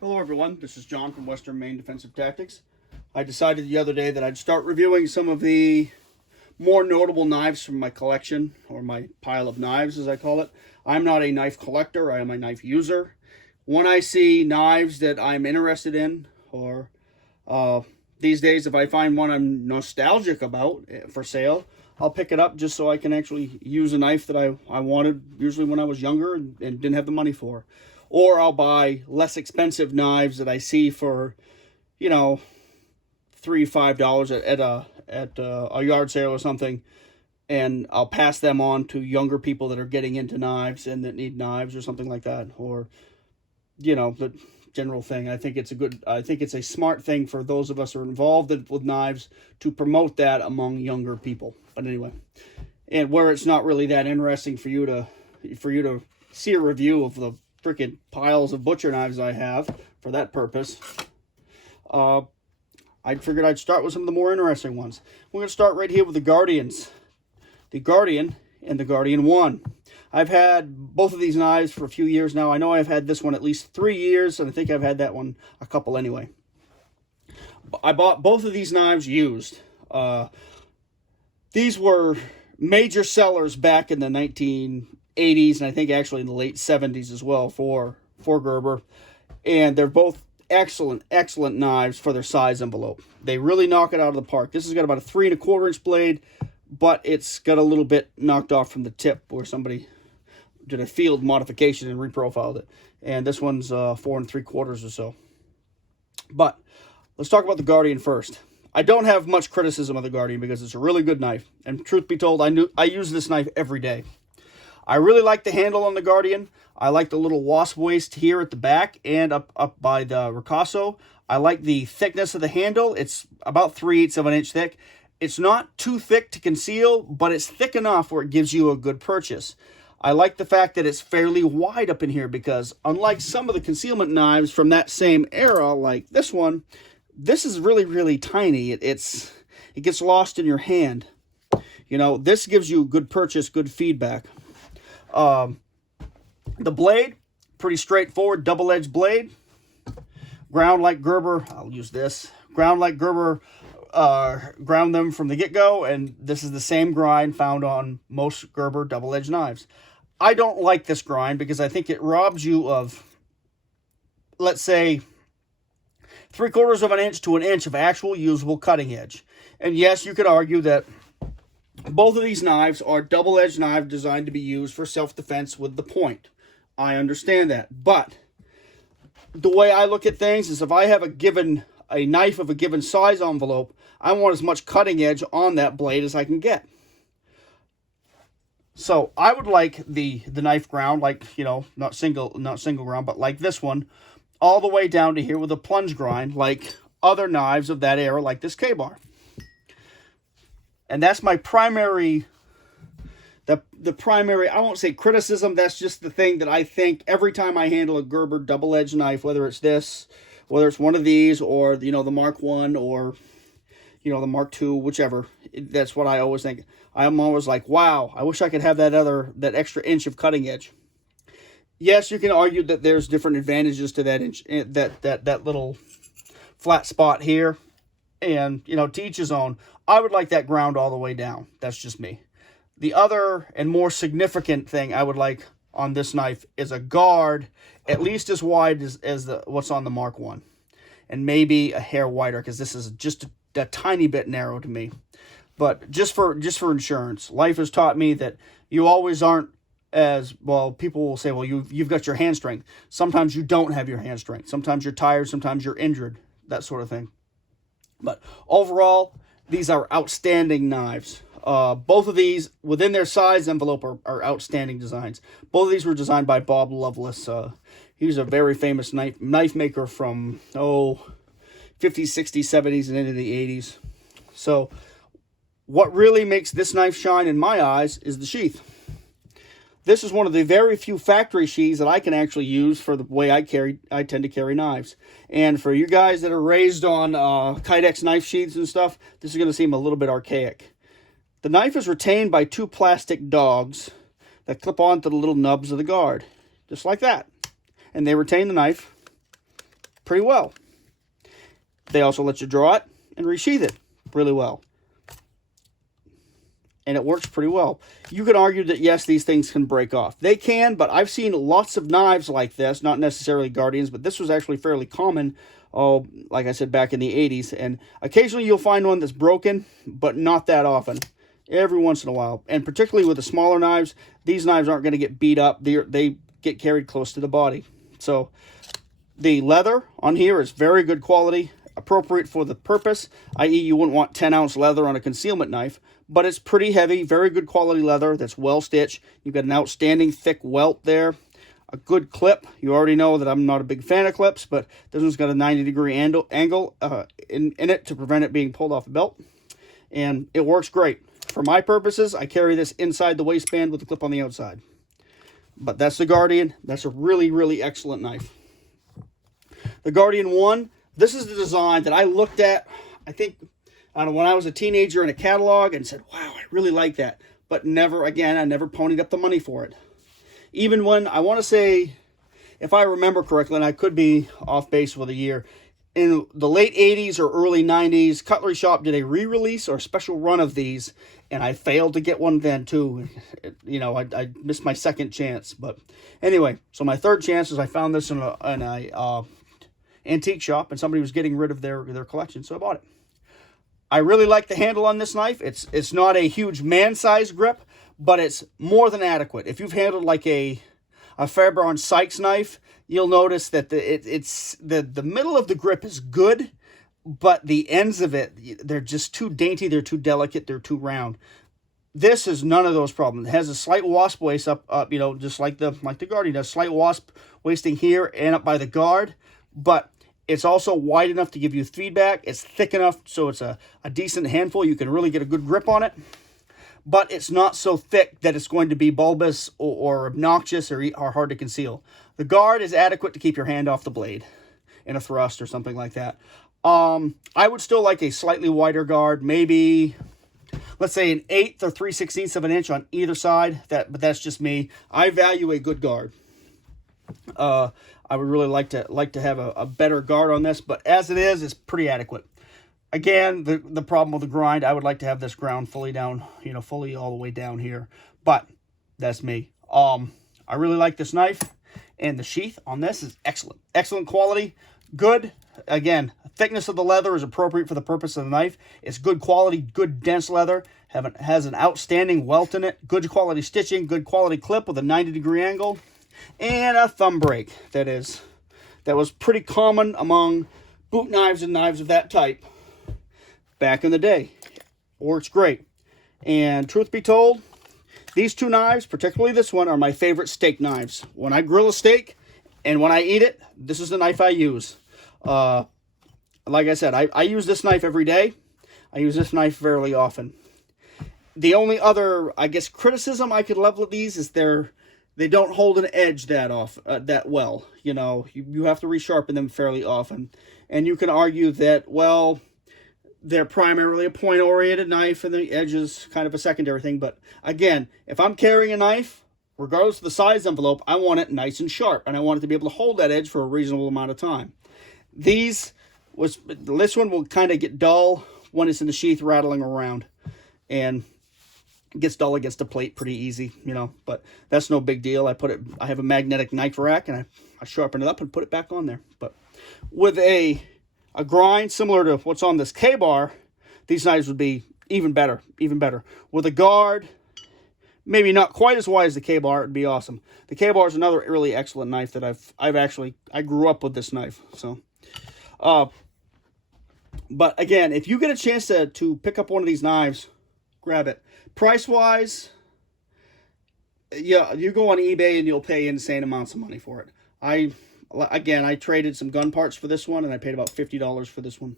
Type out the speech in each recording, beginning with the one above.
Hello everyone, this is John from Western Maine Defensive Tactics. I decided the other day that I'd start reviewing some of the more notable knives from my collection, or my pile of knives as I call it. I'm not a knife collector, I am a knife user. When I see knives that I'm interested in, or these days if I find one I'm nostalgic about for sale, I'll pick it up just so I can actually use a knife that I wanted, usually when I was younger and didn't have the money for. Or I'll buy less expensive knives that I see for, you know, $3-5 at a yard sale or something, and I'll pass them on to younger people that are getting into knives and that need knives or something like that. Or, you know, the general thing. I think it's a smart thing for those of us who are involved with knives to promote that among younger people. But anyway, and where it's not really that interesting for you to see a review of the freaking piles of butcher knives I have for that purpose, I figured I'd start with some of the more interesting ones. We're going to start right here with the Guardians. The Guardian and the Guardian 1. I've had both of these knives for a few years now. I know I've had this one at least 3 years, and I think I've had that one a couple anyway. I bought both of these knives used. These were major sellers back in the 1980s, and I think actually in the late 70s as well for Gerber. And they're both excellent knives for their size envelope. They really knock it out of the park. This has got about a 3 1/4 inch blade, but it's got a little bit knocked off from the tip where somebody did a field modification and reprofiled it. And this one's 4 3/4 or so. But let's talk about the Guardian first. I don't have much criticism of the Guardian because it's a really good knife. And truth be told, I use this knife every day. I really like the handle on the Guardian. I like the little wasp waist here at the back and up by the ricasso. I like the thickness of the handle. It's about 3/8 of an inch thick. It's not too thick to conceal, but it's thick enough where it gives you a good purchase. I like the fact that it's fairly wide up in here because unlike some of the concealment knives from that same era, like this one, this is really tiny. It gets lost in your hand. You know, this gives you good purchase, good feedback. The blade, pretty straightforward, double-edged blade. Ground like Gerber, I'll use this. Ground like Gerber ground them from the get-go, and this is the same grind found on most Gerber double-edged knives. I don't like this grind because I think it robs you of, let's say, 3/4 of an inch to an inch of actual usable cutting edge. And yes, you could argue that both of these knives are double-edged knives designed to be used for self-defense with the point. I understand that. But the way I look at things is if I have a knife of a given size envelope, I want as much cutting edge on that blade as I can get. So I would like the knife ground, like, you know, not single ground, but like this one, all the way down to here with a plunge grind, like other knives of that era, like this K-bar. And that's my primary, the primary, I won't say criticism, that's just the thing that I think every time I handle a Gerber double-edged knife, whether it's this, whether it's one of these, or, you know, the Mark 1, or, you know, the Mark 2, whichever, that's what I always think. I'm always like, wow, I wish I could have that extra inch of cutting edge. Yes, you can argue that there's different advantages to that inch, that little flat spot here, and, you know, to each his own. I would like that ground all the way down. That's just me. The other and more significant thing I would like on this knife is a guard at least as wide as what's on the Mark 1. And maybe a hair wider, because this is just a tiny bit narrow to me. But just for insurance, life has taught me that you always aren't as, well, people will say, well, you've got your hand strength. Sometimes you don't have your hand strength. Sometimes you're tired, sometimes you're injured, that sort of thing. But overall, these are outstanding knives. Both of these, within their size envelope, are outstanding designs. Both of these were designed by Bob Lovelace. He was a very famous knife maker from, 50s, 60s, 70s, and into the 80s. So what really makes this knife shine in my eyes is the sheath. This is one of the very few factory sheaths that I can actually use for the way I tend to carry knives. And for you guys that are raised on Kydex knife sheaths and stuff, this is going to seem a little bit archaic. The knife is retained by 2 plastic dogs that clip onto the little nubs of the guard, just like that. And they retain the knife. pretty well. They also let you draw it and resheath it really well. And it works pretty well. You could argue that, yes, these things can break off. They can, but I've seen lots of knives like this, not necessarily Guardians, but this was actually fairly common, like I said, back in the 80s. And occasionally you'll find one that's broken, but not that often. Every once in a while. And particularly with the smaller knives, these knives aren't going to get beat up. They get carried close to the body. So the leather on here is very good quality, appropriate for the purpose, i.e. you wouldn't want 10-ounce leather on a concealment knife. But it's pretty heavy, very good quality leather that's well stitched. You've got an outstanding thick welt there, a good clip. You already know that I'm not a big fan of clips, but this one's got a 90-degree angle in it to prevent it being pulled off the belt. And it works great. For my purposes, I carry this inside the waistband with the clip on the outside. But that's the Guardian. That's a really, really excellent knife. The Guardian 1, this is the design that I looked at, I think, when I was a teenager in a catalog and said, wow, I really like that. But never, again, I never ponied up the money for it. Even when, I want to say, if I remember correctly, and I could be off base with a year, in the late 80s or early 90s, Cutlery Shop did a re-release or a special run of these, and I failed to get one then too. You know, I missed my second chance. But anyway, so my third chance is I found this in a antique shop, and somebody was getting rid of their collection, so I bought it. I really like the handle on this knife. It's not a huge man-sized grip, but it's more than adequate. If you've handled like a Fairbairn Sykes knife, you'll notice that the middle of the grip is good, but the ends of it, they're just too dainty, they're too delicate, they're too round. This is none of those problems. It has a slight wasp waist up, you know, just like the Guardian does. Slight wasp wasting here and up by the guard, but it's also wide enough to give you feedback. It's thick enough so it's a decent handful. You can really get a good grip on it. But it's not so thick that it's going to be bulbous or obnoxious or hard to conceal. The guard is adequate to keep your hand off the blade in a thrust or something like that. I would still like a slightly wider guard, maybe, let's say, an 1/8 or 3/16 of an inch on either side. But that's just me. I value a good guard. I would really like to have a better guard on this, but as it is, it's pretty adequate. Again, the problem with the grind, I would like to have this ground fully down, you know, fully all the way down here, but that's me. I really like this knife, and the sheath on this is excellent. Excellent quality, good. Again, thickness of the leather is appropriate for the purpose of the knife. It's good quality, good dense leather. Has an outstanding welt in it. Good quality stitching, good quality clip with a 90-degree angle. And a thumb brake that was pretty common among boot knives and knives of that type back in the day. Works great. And truth be told, these two knives, particularly this one, are my favorite steak knives. When I grill a steak and when I eat it, this is the knife I use. Like I said, I use this knife every day. I use this knife fairly often. The only other, I guess, criticism I could level at these is they don't hold an edge that well. You know, you have to resharpen them fairly often. And you can argue that, well, they're primarily a point-oriented knife and the edge is kind of a secondary thing. But again, if I'm carrying a knife, regardless of the size envelope, I want it nice and sharp. And I want it to be able to hold that edge for a reasonable amount of time. This one will kind of get dull when it's in the sheath rattling around. And it gets dull against the plate pretty easy, you know, but that's no big deal. I have a magnetic knife rack, and I sharpen it up and put it back on there. But with a grind similar to what's on this K-bar, these knives would be even better. With a guard, maybe not quite as wide as the K-bar, it'd be awesome. The K-bar is another really excellent knife that I grew up with this knife. So, but again, if you get a chance to pick up one of these knives, grab it. Price-wise, yeah, you go on eBay and you'll pay insane amounts of money for it. I traded some gun parts for this one, and I paid about $50 for this one.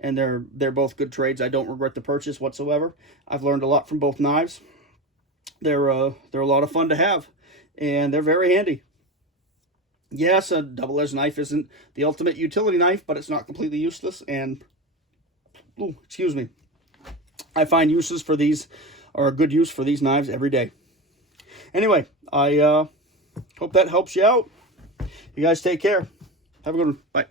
And they're both good trades. I don't regret the purchase whatsoever. I've learned a lot from both knives. They're a lot of fun to have, and they're very handy. Yes, a double-edged knife isn't the ultimate utility knife, but it's not completely useless. And, excuse me, I find uses for these, or a good use for these knives every day. Anyway, I hope that helps you out. You guys take care. Have a good one. Bye.